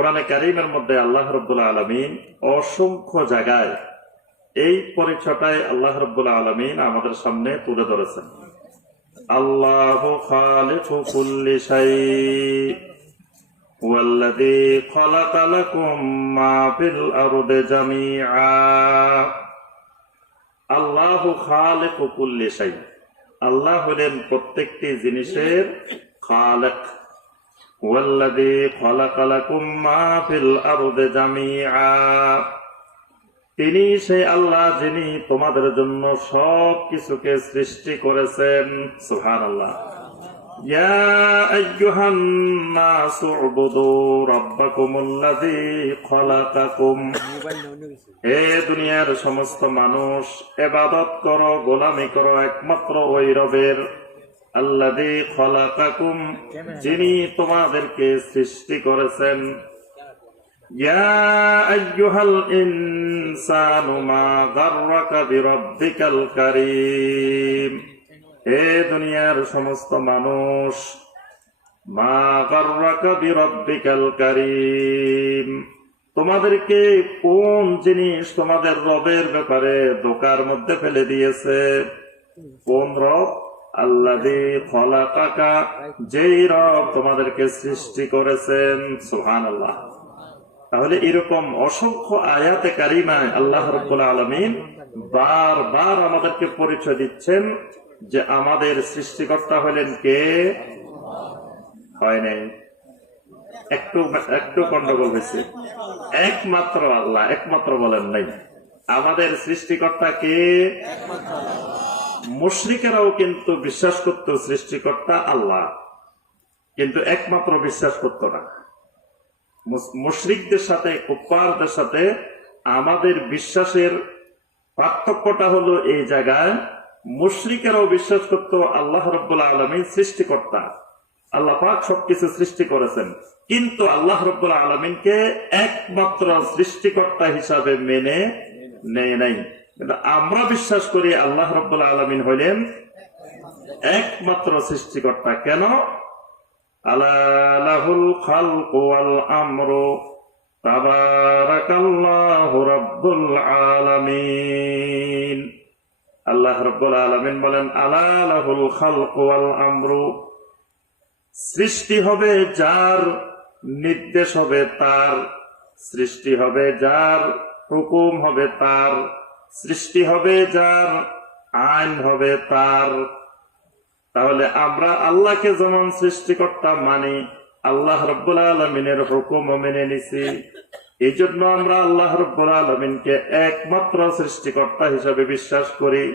কোরআনে কারিমের মধ্যে আল্লাহ রব্বুল্লাহ আলমিন অসংখ্য জায়গায় এই পরিচয়টাই আল্লাহ রব্বুল্লাহ আলমিন আমাদের সামনে তুলে ধরেছেন আল্লাহ খালিকু কুল্লি শাই والذي خلق لكم ما في الأرض جميعا আল্লাহ খালেক কুল্লি শাই আল্লাহ হলেন প্রত্যেকটি জিনিসের খালেক ওয়াল্লাযী খালাকা লাকুম মা ফিল আরদি জামিআ। তিনি সেই আল্লাহ যিনি তোমাদের জন্য সব কিছুকে সৃষ্টি করেছেন। সুবহানাল্লাহ। ইয়া আইয়ুহান নাসু উবুদু রাব্বাকুমুল্লাযী খালাকাকুম। হে দুনিয়ার সমস্ত মানুষ, এবাদত করো, গোলামি করো, একমাত্র ওই রবের। আল্লাদি খলাকাকুম যিনি তোমাদেরকে সৃষ্টি করেছেন। ইয়া আইয়ুহাল ইনসানু মা গাররাকা বিরাব্বিকাল কারীম। হে দুনিয়ার সমস্ত মানুষ মা গাররাকা বিরাব্বিকাল কারীম। তোমাদেরকে কোন জিনিস তোমাদের রবের ব্যাপারে দোকার মধ্যে ফেলে দিয়েছে? কোন রব? আল্লাদি খলাকাকা তোমাদেরকে সৃষ্টি করেছেন সুহান আল্লাহ তাহলে এরকম অসংখ্য আয়াতে কারিমায় আল্লাহ রব্বুল আলমিন বারবার আমাদেরকে পরিচয় দিচ্ছেন যে আমাদের সৃষ্টিকর্তা হলেন কে? হয় নাই? একটু একটু গন্ডগোল হয়েছে। একমাত্র আল্লাহ, একমাত্র বলেন নাই। আমাদের সৃষ্টিকর্তা কে? মুশ্রিকেরাও কিন্তু বিশ্বাস করত সৃষ্টিকর্তা আল্লাহ। কিন্তু একমাত্র বিশ্বাস করত না। মুশরিকদের সাথে কুপ্পারদের সাথে আমাদের বিশ্বাসের পার্থক্যটা হলো এই জায়গায় মুশরিকেরাও বিশ্বাস করত আল্লাহ রব্বুল আলমী সৃষ্টিকর্তা। আল্লাহ পাক সবকিছু সৃষ্টি করেছেন। কিন্তু আল্লাহ রব্বুল আলমিনকে একমাত্র সৃষ্টিকর্তা হিসাবে মেনে নেয় নাই। কিন্তু আমরা বিশ্বাস করি আল্লাহ রব্বুল আলমিন হইলেন একমাত্র সৃষ্টিকর্তা। কেন? আলাহুল আলামিন। আল্লাহ রাব্বুল আলামিন বলেন আলাহুল খালকু ওয়াল আমরু, সৃষ্টি হবে যার নির্দেশ হবে তার, সৃষ্টি হবে যার হুকুম হবে তার সৃষ্টি হবে যার, আইন হবে তার। তাহলে আমরা আল্লাহকে যেমন সৃষ্টিকর্তা মানি, আল্লাহ রব্বুল আলমিনের হুকুম মেনে নিছি। এই জন্য আমরা আল্লাহ রব্বুল আলমিনকে একমাত্র সৃষ্টিকর্তা হিসাবে বিশ্বাস করি।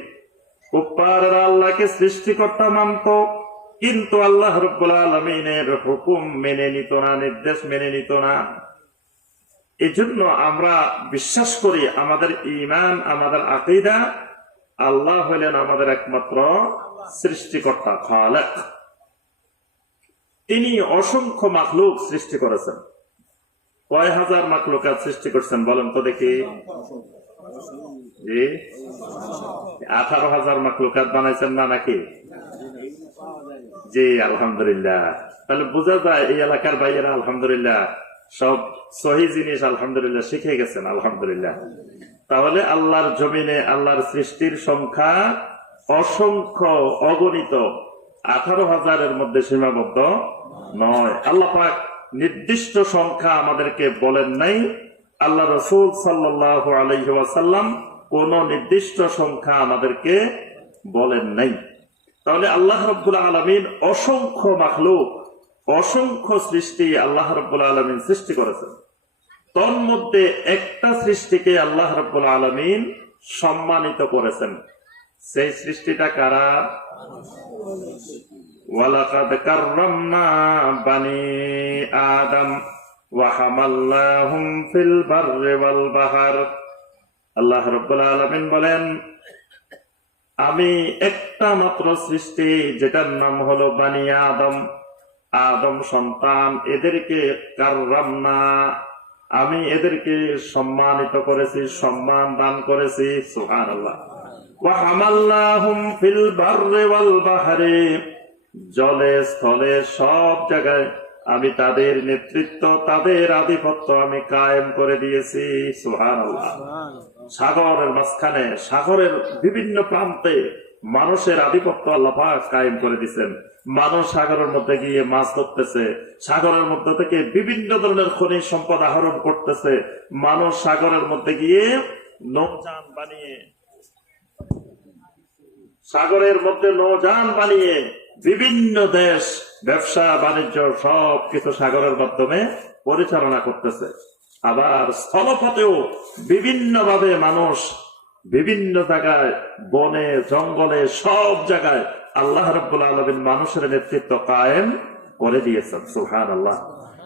উপারেরা আল্লাহকে সৃষ্টিকর্তা মানত, কিন্তু আল্লাহ রব্বুল আলমিনের হুকুম মেনে নিত না, নির্দেশ মেনে নিত না। এই জন্য আমরা বিশ্বাস করি আমাদের ইমান আমাদের আকিদা আল্লাহ হলেন আমাদের একমাত্র সৃষ্টিকর্তা, খালেক। তিনি অসংখ্য মাকলুক সৃষ্টি করেছেন। কয় হাজার মাখলুকাত সৃষ্টি করছেন বলেন তো দেখি। আঠারো হাজার মাখলুকাত বানাইছেন না নাকি? জি, আলহামদুলিল্লাহ। তাহলে বোঝা যায় এই এলাকার ভাইয়েরা, আলহামদুলিল্লাহ। সব সহি জিনিস আলহামদুলিল্লাহ শিখে গেছেন, আলহামদুলিল্লাহ। তাহলে আল্লাহর জমিনে, আল্লাহর সৃষ্টির সংখ্যা অসংখ্য, অগণিত, আঠারো হাজারের মধ্যে সীমাবদ্ধ নয়। আল্লাহ পাক নির্দিষ্ট সংখ্যা আমাদেরকে বলেন নাই। আল্লাহ রসুল সাল্লাহ আলহ্লাম কোন নির্দিষ্ট সংখ্যা আমাদেরকে বলেন নাই। তাহলে আল্লাহ রব্বুল আলমিন অসংখ্য মাখলুক অসংখ্য সৃষ্টি আল্লাহ রব্বুল আলমিন সৃষ্টি করেছেন। তন্মধ্যে একটা সৃষ্টিকে আল্লাহ রব্বুল আলমিন সম্মানিত করেছেন। সেই সৃষ্টিটা কারা? আদম বাহর। বলেন, আমি একটা মাত্র সৃষ্টি যেটার নাম হলো বানি আদম। আদম সন্তান এদেরকে কাররামনা আমি এদেরকে সম্মানিত করেছি, সম্মান দান করেছি। বাহরি। জলে, স্থলে, সব জায়গায় আমি তাদের নেতৃত্ব, তাদের আধিপত্য আমি কায়েম করে দিয়েছি। সুহান সাগরের মাঝখানে, সাগরের বিভিন্ন প্রান্তে মানুষের আধিপত্য আল্লাহ কায়েম করে দিচ্ছেন মানুষ সাগরের মধ্যে গিয়ে মাছ ধরতেছে। সাগরের মধ্যে থেকে বিভিন্ন ধরনের খনিজ সম্পদ আহরণ করতেছে। মানুষ সাগরের মধ্যে গিয়ে নৌযান বানিয়ে, সাগরের মধ্যে নৌযান বানিয়ে বিভিন্ন দেশ, ব্যবসা, বাণিজ্য সব কিছু সাগরের মাধ্যমে পরিচালনা করতেছে। আবার স্থলপথেও বিভিন্ন ভাবে মানুষ বিভিন্ন জায়গায়, বনে, জঙ্গলে, সব জায়গায় আল্লাহ রব্বুল আলমিন মানুষের নেতৃত্ব কায়েম করে দিয়েছেন সুহান আল্লাহ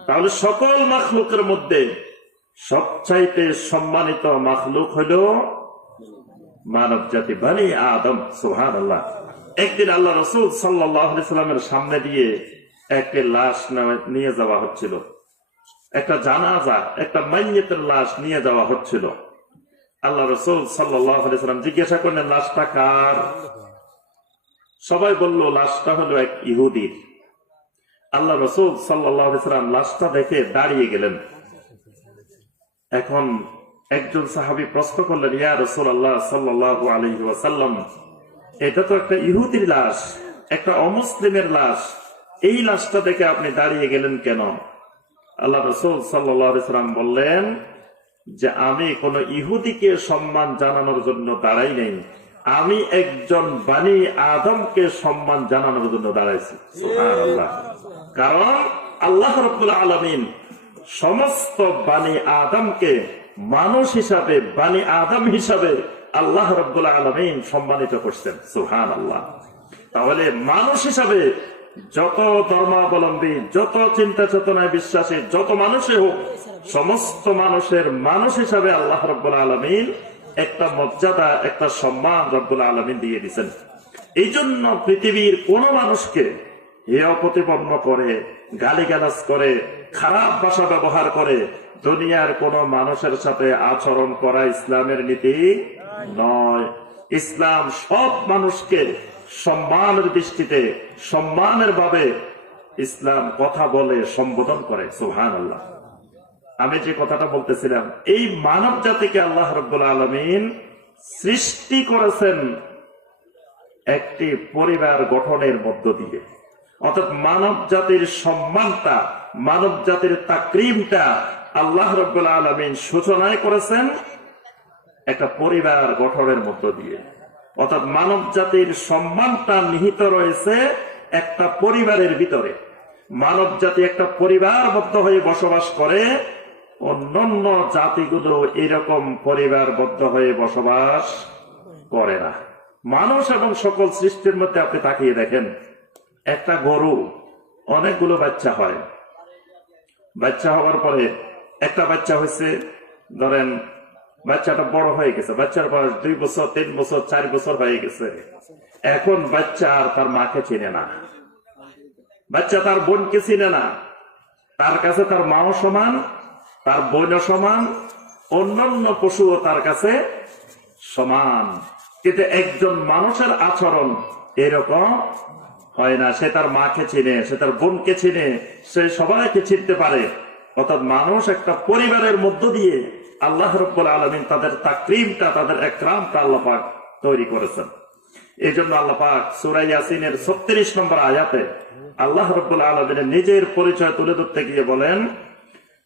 তাহলে সকল মাখলুকের মধ্যে সবচাইতে সম্মানিত মাখলুক হইল মানব জাতি বানি আদম সুহান আল্লাহ একদিন আল্লাহ রসুল সাল্লামের সামনে দিয়ে একটি লাশ নিয়ে যাওয়া হচ্ছিল। একটা জানাজা, একটা মাইয়েতের লাশ নিয়ে যাওয়া হচ্ছিল। আল্লাহ রসুল সাল্লাম জিজ্ঞাসা করলেন, লাশটা কার? সবাই বলল, লাশটা হলো এক ইহুদির। আল্লাহ রসুল সাল্লাম লাশটা দেখে দাঁড়িয়ে গেলেন। এখন একজন সাহাবি প্রশ্ন করলেন, ইয়া রসুল আল্লাহ ওয়াসাল্লাম, এটা তো একটা ইহুদির লাশ, একটা অমুসলিমের লাশ, এই লাশটা দেখে আপনি দাঁড়িয়ে গেলেন কেন? আল্লাহ রসুল সাল্লাম বললেন যে, আমি কোন ইহুদিকে সম্মান জানানোর জন্য দাঁড়াই নাই। আমি একজন বাণী আদমকে সম্মান জানানোর জন্য দাঁড়াইছি। কারণ আল্লাহ রব্বুল আলমিন সমস্ত বাণী আদমকে মানুষ হিসাবে বাণী আদম হিসাবে আল্লাহ রব্বুল আলমিন সম্মানিত করছেন। সুহান আল্লাহ তাহলে মানুষ হিসাবে যত ধর্মাবলম্বী, যত চিন্তা চেতনায় বিশ্বাসী, যত মানুষে হোক, সমস্ত মানুষের মানুষ হিসাবে আল্লাহ রব্বুল আলমিন একটা মর্যাদা, একটা সম্মান রব্বুল আলমিন দিয়ে দিচ্ছেন এই জন্য পৃথিবীর কোন মানুষকে হেয় প্রতিপন্ন করে, গালিগালাজ করে, খারাপ ভাষা ব্যবহার করে দুনিয়ার কোন মানুষের সাথে আচরণ করা ইসলামের নীতি নয়। ইসলাম সব মানুষকে সম্মানের দৃষ্টিতে, সম্মানের ভাবে ইসলাম কথা বলে সম্বোধন করে সুহান আল্লাহ আমি যে কথাটা বলতেছিলাম, এই মানব জাতিকে আল্লাহ রব্বুল আলমিন সৃষ্টি করেছেন একটি পরিবার গঠনের মধ্য দিয়ে। অর্থাৎ মানব জাতির সম্মানটা, মানব জাতির তাকরিমটা আল্লাহ রব্বুল আলমিন সূচনায় করেছেন একটা পরিবার গঠনের মধ্য দিয়ে। অর্থাৎ মানব জাতির সম্মানটা নিহিত রয়েছে একটা পরিবারের ভিতরে। মানব জাতি একটা পরিবারবদ্ধ হয়ে বসবাস করে অন্যান্য জাতিগুলো এরকম পরিবারবদ্ধ হয়ে বসবাস করে না। মানুষ এবং সকল সৃষ্টির মধ্যে আপনি তাকিয়ে দেখেন, একটা গরু, অনেকগুলো বাচ্চা হয়। বাচ্চা হওয়ার পরে একটা বাচ্চা হয়েছে, ধরেন বাচ্চাটা বড় হয়ে গেছে, বাচ্চার বয়স দুই বছর, তিন বছর, চার বছর হয়ে গেছে। এখন বাচ্চা আর তার মাকে চিনে না। বাচ্চা তার বোনকে চিনে না। তার কাছে তার মাও সমান তার বোনও সমান, অন্যান্য পশুও তার কাছে সমান। কিন্তু একজন মানুষের আচরণ এরকম হয় না, সে তার মাকে চিনে, সে তার বোনকে চিনে, সে সবাইকে চিনতে পারে। অর্থাৎ মানুষ একটা পরিবারের মধ্য দিয়ে আল্লাহ রব্বুল আলমিন তাদের তাকরিমটা, তাদের একরামটা আল্লাহ পাক তৈরি করেছেন। এই জন্য আল্লাহ পাক সুরাই ইয়াসিনের ছত্রিশ নম্বর আয়াতে আল্লাহ রব্বুল আলমিনের নিজের পরিচয় তুলে ধরতে গিয়ে বলেন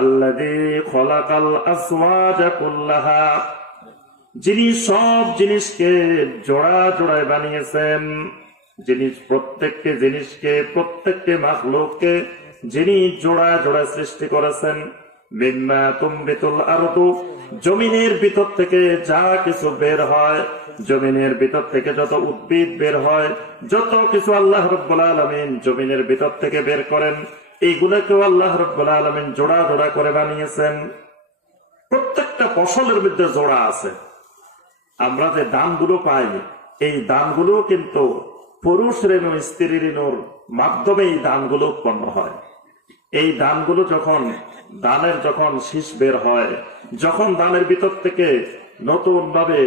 আল্লাযী খলাকাল আসওয়াজা যিনি সব জিনিসকে জোড়া জোড়ায় বানিয়েছেন, যিনি প্রত্যেকটি জিনিসকে প্রত্যেকটি মাখলুককে যিনি জোড়া জোড়া সৃষ্টি করেছেন, মিম্মা তুমবিতুল আরদু, জমিনের ভিতর থেকে যা কিছু বের হয়, জমিনের ভিতর থেকে যত উদ্ভিদ বের হয়, যত কিছু আল্লাহ রব্বুল আলমিন জমিনের ভিতর থেকে বের করেন এইগুলাকেও আল্লাহ রব্বুল আলমিন জোড়া জোড়া করে বানিয়েছেন। প্রত্যেকটা ফসলের মধ্যে জোড়া আছে। আমরা যে দানগুলো পাই এই দানগুলো কিন্তু পুরুষ রেণু, স্ত্রী রেণুর মাধ্যমে এই দানগুলো উৎপন্ন হয়। এই দানগুলো যখন, দানের যখন শীষ বের হয়, যখন দানের ভিতর থেকে নতুন ভাবে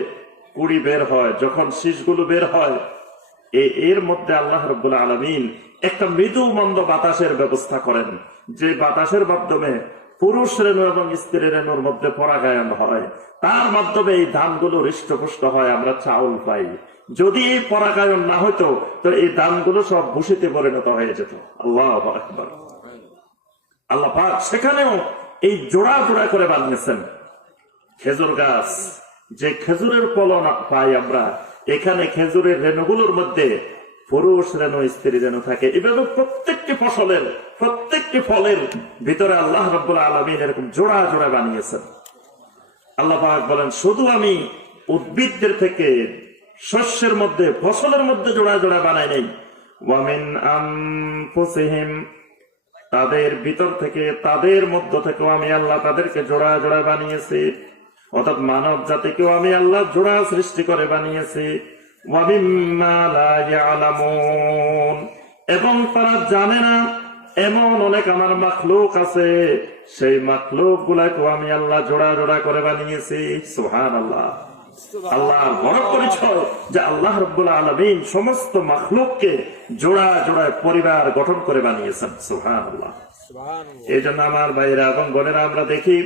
কুড়ি বের হয়, যখন শীষগুলো বের হয় এর মধ্যে আল্লাহ রব্বুল আলমিন একটা মৃদু মন্দ বাতাসের ব্যবস্থা করেন, যে বাতাসের মাধ্যমে পুরুষ রেণু এবং স্ত্রী রেণুর মধ্যে পরাগায়ন হয়। তার মাধ্যমে এই ধানগুলো হৃষ্টপুষ্ট হয়, আমরা চাউল পাই। যদি এই পরাগায়ন না হতো তো এই ধানগুলো সব ভূষিতে পরিণত হয়ে যেত। আল্লাহ আল্লাহ পাক সেখানেও এই জোড়া জোড়া করে বানিয়েছেন। খেজুর গাছ, যে খেজুরের ফলন পাই আমরা এখানে খেজুরের রেণুগুলোর মধ্যে পুরুষ রেণু, স্ত্রী রেণু থাকে। এভাবে প্রত্যেকটি ফসলের, প্রত্যেকটি ফলের ভিতরে আল্লাহ রব্বুল আলমিন এরকম জোড়া জোড়া বানিয়েছেন। আল্লাহ বলেন, শুধু আমি উদ্ভিদদের থেকে শস্যের মধ্যে, ফসলের মধ্যে জোড়া জোড়া বানাই নেই। আনফুসিহিম, তাদের ভিতর থেকে, তাদের মধ্য থেকেও আমি আল্লাহ তাদেরকে জোড়া জোড়া বানিয়েছি। অর্থাৎ মানব জাতিকেও আমি আল্লাহ জোড়া সৃষ্টি করে বানিয়েছি। এবং তারা জানে না এমন অনেক আমার মাখলুক আছে। সেই মাখলুক গুলাকেও আমি আল্লাহ জোড়া জোড়া করে বানিয়েছি। সুহান আল্লাহ আল্লাহ বড় পরিচয় যে আল্লাহ রব্বুল আলমিন সমস্ত মাখলুককে জোড়া জোড়ায় পরিবার গঠন করে বানিয়েছেন। সুহান আল্লাহ এই জন্য আমার ভাইরা এবং বোনেরা আমরা দেখি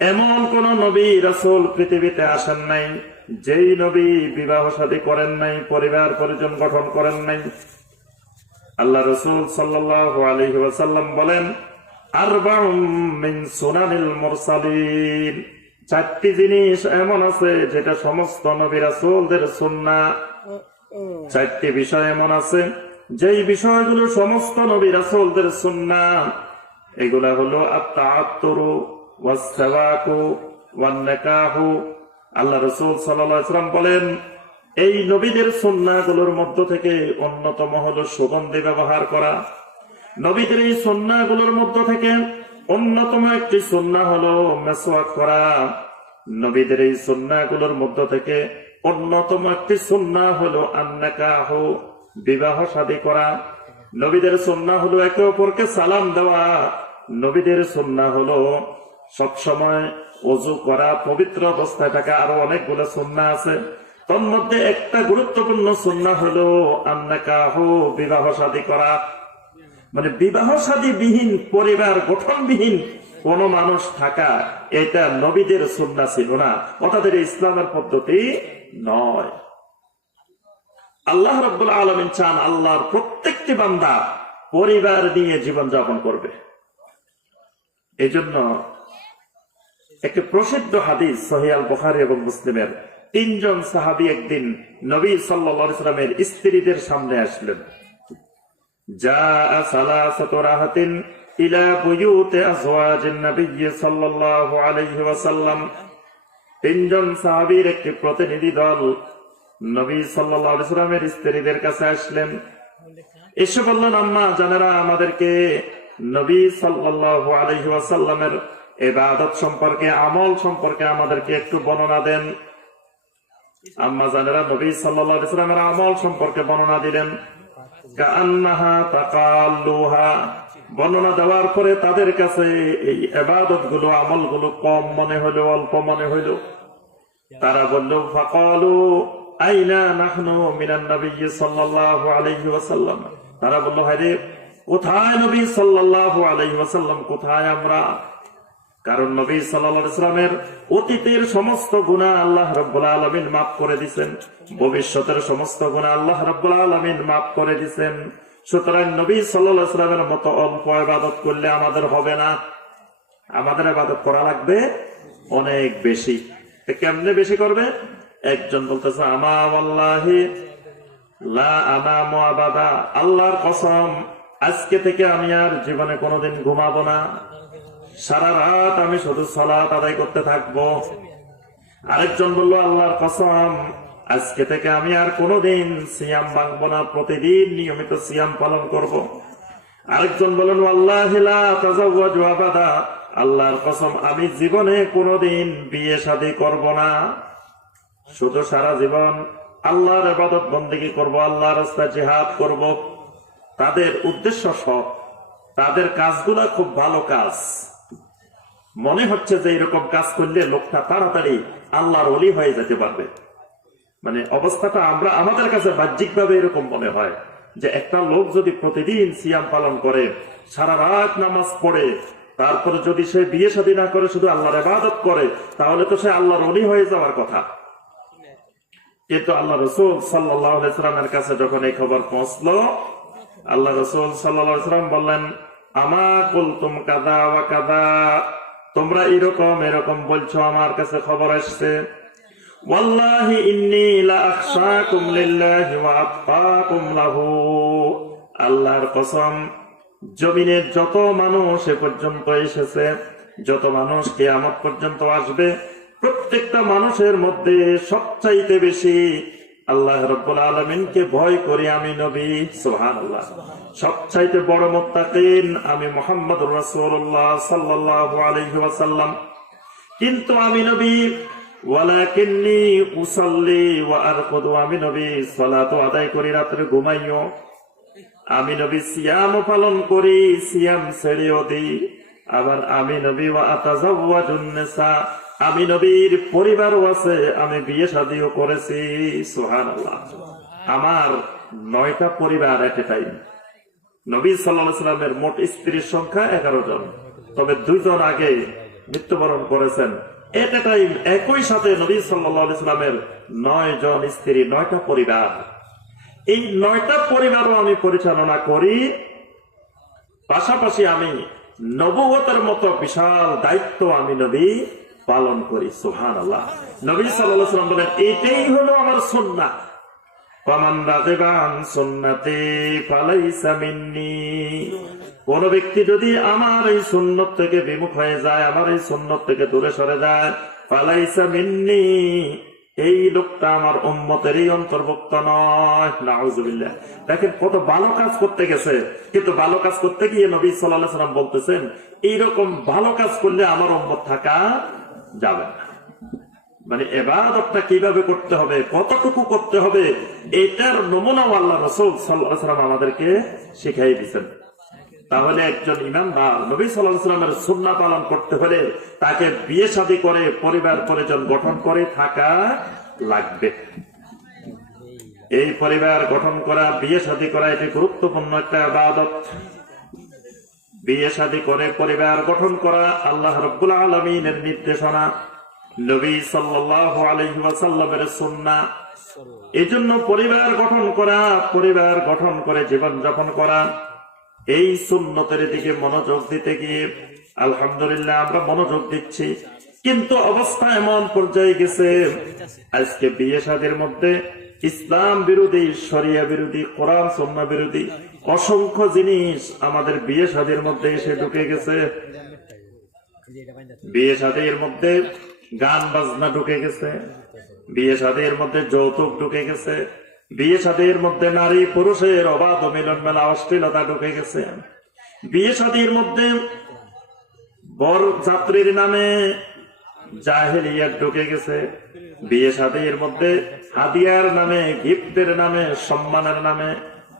এমন কোন নবী রাসুল পৃথিবীতে আসেন নাই, যেই নবী বিবাহ শাদী করেন নাই, পরিবার পরিজন গঠন করেন নাই। আল্লাহ রসুল সাল্লাল্লাহু আলাইহি ওয়াসাল্লাম বলেন চারটি জিনিস এমন আছে যেটা সমস্ত নবী রাসূলদের সুন্নাহ চারটি বিষয় এমন আছে, যেই বিষয়গুলো সমস্ত নবী রাসূলদের সুন্নাহ এগুলা হলো আত্মাত্তরু আল্লাহ রসুল সাল্লাম বলেন, এই নবীদের সুন্নাহগুলোর মধ্য থেকে অন্যতম হল সুগন্ধি ব্যবহার করা। নবীদের এই সুন্নাহগুলোর মধ্য থেকে অন্যতম একটি সুন্নাহ হলো মেসওয়াক করা। নবীদের এই সুন্নাহগুলোর মধ্য থেকে অন্যতম একটি সুন্নাহ হলো আন্নাকাহ, বিবাহ শাদী করা। নবীদের সুন্নাহ হলো একে অপরকে সালাম দেওয়া। নবীদের সুন্নাহ হলো সবসময় অজু করা পবিত্র অবস্থায় থাকা আরও অনেকগুলো সুন্না আছে। তোর মধ্যে একটা গুরুত্বপূর্ণ সুন্না হলো আন্নাকাহ বিবাহ শাদী করা। মানে বিবাহ শাদী বিহীন পরিবার গঠনবিহীন কোন মানুষ থাকা এটা নবীদের সুন্না ছিল না। অর্থাৎ ইসলামের পদ্ধতি নয়। আল্লাহ রব্বুল আলমিন চান আল্লাহর প্রত্যেকটি বান্দা পরিবার নিয়ে জীবন যাপন করবে। এই জন্য একটি প্রসিদ্ধ হাদিস সহিয়াল বখারি এবং মুসলিমের। তিনজন সাহাবি একদিন নবী সাল্লামের স্ত্রীদের সামনে আসলেন। তিনজন সাহাবীর একটি প্রতিনিধি দল নবী স্ত্রীদের কাছে আসলেন। আম্মা আমাদেরকে নবী সাল্লাহ আলহিহাসাল্লামের ইবাদত সম্পর্কে, আমল সম্পর্কে আমাদেরকে একটু বর্ণনা দেন। আম্মা জানেরা নবী আলাইহি ওয়াসাল্লামের আমল সম্পর্কে বর্ণনা দিলেন। বর্ণনা দেওয়ার পরে তাদের কাছে এই এবাদতগুলো আমলগুলো কম মনে হলো অল্প মনে হইল। তারা বলল, ফাকালু আইনা নাহনু মিনান নবী তারা কোথায় নবী সাল্লাল্লাহু আলাইহি কোথায় আমরা? কারণ নবী সাল্লামের অতীতের সমস্ত গুণা আল্লাহ রব্বুল আলমিন মাফ করে দিছেন। ভবিষ্যতের সমস্ত গুণা আল্লাহ রব্বুল আলমিন মাফ করে দিছেন। সুতরাং নবী সাল্লামের মতো অল্প ইবাদত করলে আমাদের হবে না। আমাদের আবাদত করা লাগবে অনেক বেশি। কেমনে বেশি করবে? একজন বলতেছে, আমা লা আল্লাহর কসম, আজকে থেকে আমি আর জীবনে কোনোদিন ঘুমাবো না। সারা রাত আমি শুধু সলাত আদায় করতে থাকব। আরেকজন বলল, আল্লাহর কসম, আজকে থেকে আমি আর কোনোদিন সিয়াম ভাঙবো না, প্রতিদিন নিয়মিত সিয়াম পালন করব। আরেকজন বলেন আল্লাহ আল্লাহর কসম, আমি জীবনে কোনোদিন বিয়ে শাদী করব না। শুধু সারা জীবন আল্লাহর আবাদত বন্দিগি করব, আল্লাহর রাস্তায় জিহাদ করব। তাদের উদ্দেশ্য সব। তাদের কাজগুলা খুব ভালো কাজ। মনে হচ্ছে যে এরকম কাজ করলে লোকটা তাড়াতাড়ি আল্লাহর অলি হয়ে যেতে পারবে। মানে অবস্থাটা আমরা আমাদের কাছে বাহ্যিকভাবে এরকম মনে হয় যে একটা লোক যদি প্রতিদিন সিয়াম পালন করে, সারা রাত নামাজ পড়ে, তারপরে যদি সে বিয়ে শাদী না করে, শুধু আল্লাহর ইবাদত করে, তাহলে তো সে আল্লাহর অলি হয়ে যাওয়ার কথা। কিন্তু আল্লাহ রসুল সাল্লামের কাছে যখন এই খবর পৌঁছলো, আল্লাহ রসুল সাল্লাম বললেন, আমা কুলতুম কাদা ওয়া কাদা? তোমরা এরকম এরকম বলছো, আমার কাছে খবর আসছে। আল্লাহর কসম জমিনের যত মানুষ এ পর্যন্ত এসেছে, যত মানুষ কিয়ামত পর্যন্ত আসবে, প্রত্যেকটা মানুষের মধ্যে সবচাইতে বেশি আল্লাহ রব্বুল আলমিনকে ভয় করি আমি নবী সোহান আল্লাহ সবচাইতে বড় মোত্তাকিন আমি মোহাম্মদ রসুল্লাহ সাল্লাল্লাহু আলাইহি ওয়াসাল্লাম। কিন্তু আমি নবী আমি নবী আদায় পালন আবার আমি নবী আমি নবীর পরিবারও আছে, আমি বিয়ে শাদিও করেছি, সুবহানাল্লাহ। আমার নয়টা পরিবার এট এ টাইম নবী সাল্লামের মোট স্ত্রীর সংখ্যা এগারো জন। তবে দুইজন আগে মৃত্যুবরণ করেছেন। এট এ টাইম একই সাথে নবী সাল্লামের নয় জন স্ত্রী, নয়টা পরিবার। এই নয়টা পরিবারও আমি পরিচালনা করি। পাশাপাশি আমি নবগতের মতো বিশাল দায়িত্ব আমি নবী পালন করি সুহান আল্লাহ নবী সাল্লাম বলেন, এটাই হলো আমার সন্না কোন ব্যক্তি যদি আমার এই সুন্নত থেকে বিমুখ হয়ে যায়, আমার এই সুন্নত থেকে দূরে সরে যায় মিন্নি, এই লোকটা আমার অন্তর্ভুক্ত নয়। নাউজুবিল্লাহ। দেখেন, কত ভালো কাজ করতে গেছে, কিন্তু ভালো কাজ করতে গিয়ে নবী সাল্লাহ সাল্লাম বলতেছেন, এইরকম ভালো কাজ করলে আমার উম্মত থাকা যাবে। না মানে এবাদতটা কীভাবে করতে হবে, কতটুকু করতে হবে, এটার নমুনাও আল্লাহ রসুল সাল্লাম আমাদেরকে শিখাই দিচ্ছেন তাহলে একজন ইমানদার নবী সাল্লামের সুন্না পালন করতে হলে তাকে বিয়ে শাদী করে, পরিবার পরিজন গঠন করে থাকা লাগবে। এই পরিবার গঠন করা, বিয়ে শাদী করা, এটি গুরুত্বপূর্ণ একটা আবাদত বিয়ে শাদী করে পরিবার গঠন করা আল্লাহ রব্বুল আলমিনের নির্দেশনা, নবী ওয়াসাল্লামের সুন্না। এজন্য পরিবার গঠন করা, পরিবার গঠন করে জীবন যাপন করা, এই সুন্নতের দিকে মনোযোগ দিতে গিয়ে আলহামদুলিল্লাহ আমরা মনোযোগ দিচ্ছি। কিন্তু অবস্থা এমন পর্যায়ে গেছে, আজকে বিয়ে শাদীর মধ্যে ইসলাম বিরোধী, শরিয়া বিরোধী, কোরআন সন্না বিরোধী, অসংখ্য জিনিস আমাদের বিয়ে শাদীর মধ্যে এসে ঢুকে গেছে। বিয়ে শাদীর মধ্যে গান বাজনা ঢুকে গেছে। বিয়ে শাদীর মধ্যে যৌতুক ঢুকে গেছে। বিয়ে শাদীর মধ্যে নারী পুরুষের অবাধ মিলন মেলা অশ্লীলতা ঢুকে গেছে। বিয়ে শাদীর মধ্যে বর যাত্রীর নামে জাহেলিয়াত ঢুকে গেছে। বিয়ে শাদীর মধ্যে হাদিয়ার নামে, গিফটের নামে, সম্মানের নামে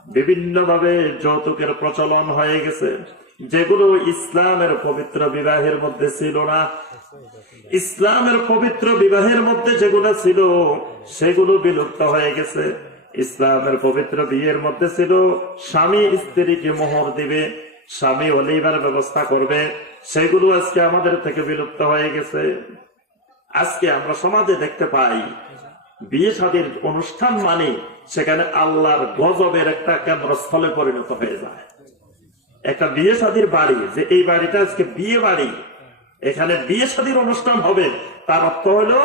বিভিন্ন ভাবে যৌতুকের প্রচলন হয়ে গেছে। যেগুলো ইসলামের পবিত্র বিবাহের মধ্যে ছিল না। ইসলামের পবিত্র বিবাহের মধ্যে যেগুলো ছিল, সেগুলো বিলুপ্ত হয়ে গেছে। ইসলামের পবিত্র বিয়ের মধ্যে ছিল, স্বামী স্ত্রীকে মোহর দিবে, স্বামী অলিবার ব্যবস্থা করবে, সেগুলো আজকে আমাদের থেকে বিলুপ্ত হয়ে গেছে। আজকে আমরা সমাজে দেখতে পাই, বিয়ে শাদীর অনুষ্ঠান মানে সেখানে আল্লাহর গজবের একটা কেন্দ্রস্থলে পরিণত হয়ে যায়। একটা বিয়ে শাদীর বাড়ি, যে এই বাড়িটা আজকে বিয়ে বাড়ি। এখানে বিয়ে শাদীর অনুষ্ঠান হবে, তার অর্থ হলো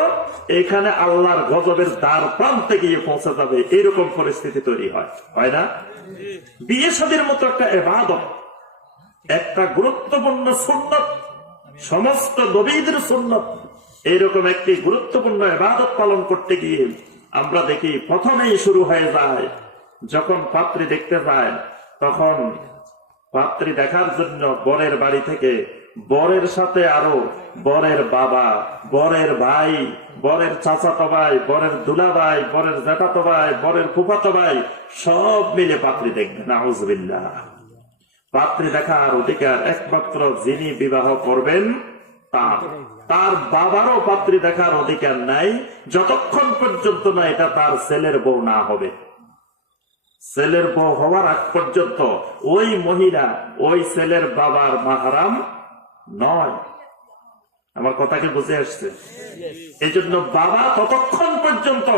এখানে আল্লাহর গজবের দ্বার প্রান্তে গিয়ে পৌঁছে যাবে, এরকম পরিস্থিতি তৈরি হয়। হয় না? বিয়ে শাদীর মতো একটা এবাদত, একটা গুরুত্বপূর্ণ সুন্নত, সমস্ত নবীদের সুন্নত এইরকম একটি গুরুত্বপূর্ণ এবাদত পালন করতে গিয়ে আমরা দেখি প্রথমেই শুরু হয়ে যায়, যখন পাত্রী দেখতে পায় তখন পাত্রী দেখার জন্য বরের বাড়ি থেকে বরের সাথে আরও বরের বাবা, বরের ভাই, বরের চাচাতো ভাই, বরের দুলা ভাই বরের জ্যাঠাতো ভাই, বরের ফুফাতো ভাই, সব মিলে পাত্রী দেখবে, নাউজবিল্লাহ। পাত্রী দেখার অধিকার একমাত্র যিনি বিবাহ করবেন, তার। তার বাবারও পাত্রী দেখার অধিকার নাই, যতক্ষণ পর্যন্ত না এটা তার ছেলের বউ না হবে। ছেলের বউ হওয়ার আগ পর্যন্ত ওই মহিলা, ওই ছেলের বাবার মাহারাম নয়। আমার কথাকে বুঝে আসছে? এই জন্য বাবা ততক্ষণ পর্যন্ত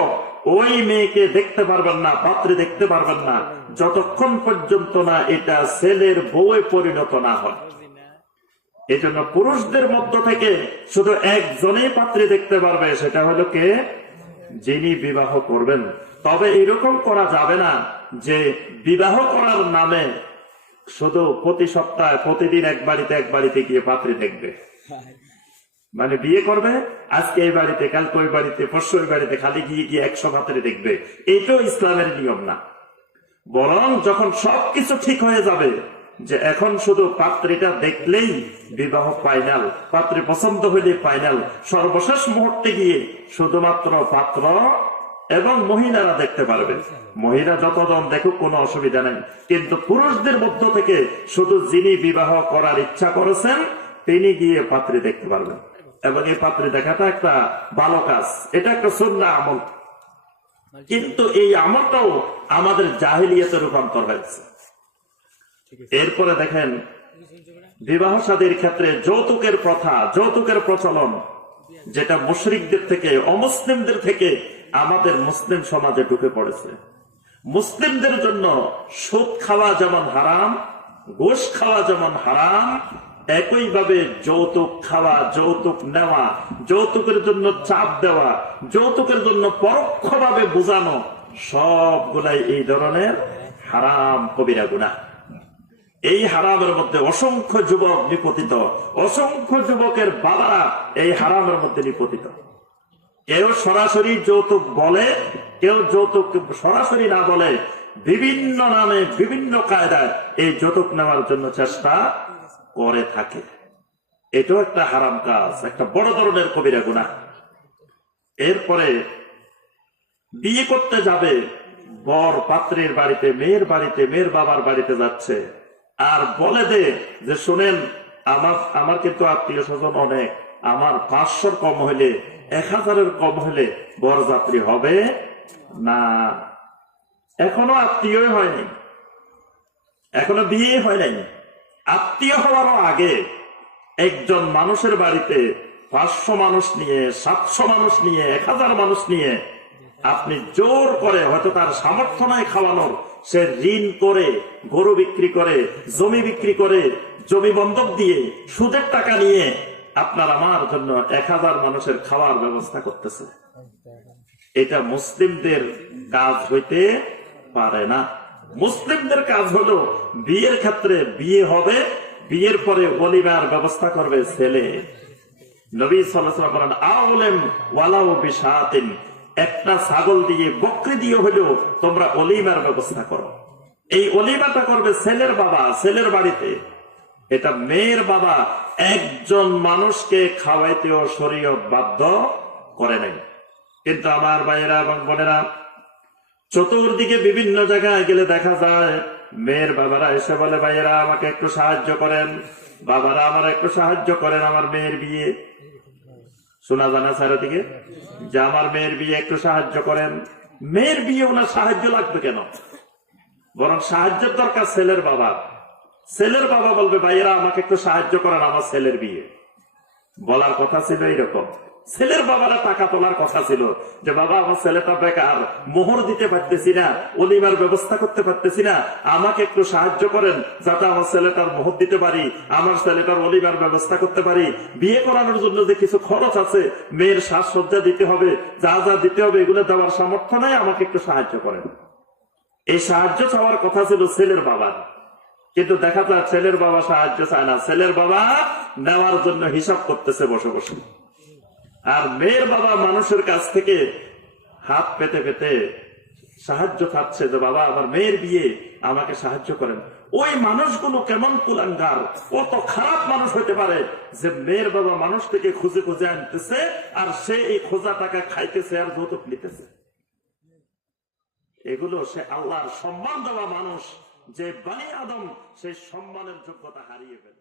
ওই মেয়েকে দেখতে পারবেন না, পাত্রে দেখতে পারবেন না, যতক্ষণ পর্যন্ত না এটা ছেলের বউয়ে পরিণত না হয়। এই জন্য পুরুষদের মধ্য থেকে শুধু একজনেই পাত্রী দেখতে পারবে, সেটা হলো কে? যিনি বিবাহ করবেন। তবে এরকম করা যাবে না যে বিবাহ করার নামে শুধু প্রতি সপ্তাহে, প্রতিদিন এক বাড়িতে এক বাড়িতে গিয়ে পাত্রী দেখবে। মানে বিয়ে করবে, আজকে এই বাড়িতে, কালকে ওই বাড়িতে, পরশু ওই বাড়িতে, খালি গিয়ে গিয়ে একশো পাত্রে দেখবে। এইটাও ইসলামের নিয়ম না। বরং যখন সবকিছু ঠিক হয়ে যাবে যে এখন শুধু পাত্রীটা দেখলেই বিবাহ ফাইনাল পাত্রী পছন্দ হইলে ফাইনাল সর্বশেষ মুহূর্তে গিয়ে শুধুমাত্র পাত্র এবং মহিলারা দেখতে পারবে। মহিলা যতজন দেখুক কোনো অসুবিধা নেই। কিন্তু পুরুষদের মধ্য থেকে শুধু যিনি বিবাহ করার ইচ্ছা করেছেন, তিনি গিয়ে পাত্রী দেখতে পারবেন। এবং এই পাত্রী দেখাটা একটা ভালো কাজ। এটা একটা সুন্না আমল। কিন্তু এই আমলটাও আমাদের জাহিলিয়াতে রূপান্তর হয়েছে। এরপরে দেখেন বিবাহ সাদীর ক্ষেত্রে যৌতুকের প্রথা, যৌতুকের প্রচলন, যেটা মুশরিকদের থেকে, অমুসলিমদের থেকে আমাদের মুসলিম সমাজে ঢুকে পড়েছে। মুসলিমদের জন্য সুদ খাওয়া যেমন হারাম গোশ খাওয়া যেমন হারাম, একইভাবে যৌতুক খাওয়া, যৌতুক নেওয়া, যৌতুকের জন্য চাপ দেওয়া, যৌতুকের জন্য পরোক্ষভাবে বোঝানো, সবগুলাই এই ধরনের হারাম কবিরা গুণা এই হারামের মধ্যে অসংখ্য যুবক নিপতিত, অসংখ্য যুবকের বাবারা এই হারামের মধ্যে নিপতিত। কেউ সরাসরি যৌতুক বলে, কেউ যৌতুক সরাসরি না বলে বিভিন্ন নামে, বিভিন্ন কায়দায় এই যৌতুক নেওয়ার জন্য চেষ্টা করে থাকে। এটাও একটা হারাম কাজ, একটা বড় ধরনের কবিরা গুণা এরপরে বিয়ে করতে যাবে, বর পাত্রের বাড়িতে, মেয়ের বাড়িতে, মেয়ের বাবার বাড়িতে যাচ্ছে। আর বলে দে যে, শোনেন, আমার আমার কিন্তু আত্মীয় স্বজন অনেক। আমার পাঁচশোর কম হইলে, এক হাজারের কম হইলে বরযাত্রী হবে না। এখনও আত্মীয়ই হয়নি। এখনও বিয়ে হয় নাই। আত্মীয় হওয়ারও আগে একজন মানুষের বাড়িতে পাঁচশো মানুষ নিয়ে, সাতশো মানুষ নিয়ে, এক হাজার মানুষ নিয়ে আপনি জোর করে হয়তো তার সামর্থ্য নাই খাওয়ানোর সে ঋণ করে, গরু বিক্রি করে, জমি বিক্রি করে, জমি বন্ধক দিয়ে সুদের টাকা নিয়ে আপনার আমার জন্য এক হাজার মানুষের খাওয়ার ব্যবস্থা করতেছে। এটা মুসলিমদের কাজ হইতে পারে না। মুসলিমদের কাজ হলো বিয়ের ক্ষেত্রে বিয়ে হবে, বিয়ের পরে বলিবার ব্যবস্থা করবে ছেলে। নবী সাল্লাল্লাহু বলেন আউলেম ওয়ালাউ বিশাতিন। একটা ছাগল দিয়ে বকরি দিয়ে হলেও তোমরা অলিমার ব্যবস্থা করো। এই অলিমাটা করবে ছেলের বাবা, ছেলের বাড়িতে। এটা মেয়ের বাবা, একজন মানুষকে খাওয়াইতেও শরীয়ত বাধ্য করে নাই। কিন্তু আমার ভাইয়েরা এবং বোনেরা, চতুর্দিকে বিভিন্ন জায়গায় গেলে দেখা যায়, মেয়ের বাবারা এসে বলে, ভাইয়েরা, আমাকে একটু সাহায্য করেন। বাবারা, আমার একটু সাহায্য করেন আমার মেয়ের বিয়ে। শোনা জানা চারিদিকে যে আমার মেয়ের বিয়ে একটু সাহায্য করেন। মেয়ের বিয়ে ওনার সাহায্য লাগবে কেন? বরং সাহায্যের দরকার ছেলের বাবা ছেলের বাবা বলবে, ভাইয়েরা, আমাকে একটু সাহায্য করেন আমার ছেলের বিয়ে। বলার কথা ছিল এইরকম। ছেলের বাবারা টাকা তোলার কথা ছিল যে, বাবা, আমার ছেলেটা বেকার, মোহর দিতে পারতেছি না, অলিমার ব্যবস্থা করতে পারতেছি না, আমাকে একটু সাহায্য করেন যাতে আমার ছেলেটার মোহর দিতে পারি, আমার ছেলেটার অলিমার ব্যবস্থা করতে পারি। বিয়ে করানোর জন্য যে কিছু খরচ আছে, মেয়ের সাজসজ্জা দিতে হবে, যা যা দিতে হবে, এগুলো দেওয়ার সামর্থ্য নাই, আমাকে একটু সাহায্য করেন। এই সাহায্য চাওয়ার কথা ছিল ছেলের বাবার। কিন্তু দেখা যায় ছেলের বাবা সাহায্য চায় না। ছেলের বাবা নেওয়ার জন্য হিসাব করতেছে বসে বসে। আর মেয়ের বাবা মানুষের কাছ থেকে হাত পেতে পেতে সাহায্য খাচ্ছে যে, বাবা, আমার মেয়ের বিয়ে আমাকে সাহায্য করেন। ওই মানুষগুলো কেমন কুলাঙ্গার? কত খারাপ মানুষ হতে পারে যে মেয়ের বাবা মানুষ থেকে খুঁজে খুঁজে আনতেছে আর সে এই খোঁজা টাকা খাইতেছে আর যৌতুক নিতেছে। এগুলো সে আল্লাহর সম্মান দেওয়া মানুষ, যে বানি আদম সেই সম্মানের যোগ্যতা হারিয়ে ফেলেছে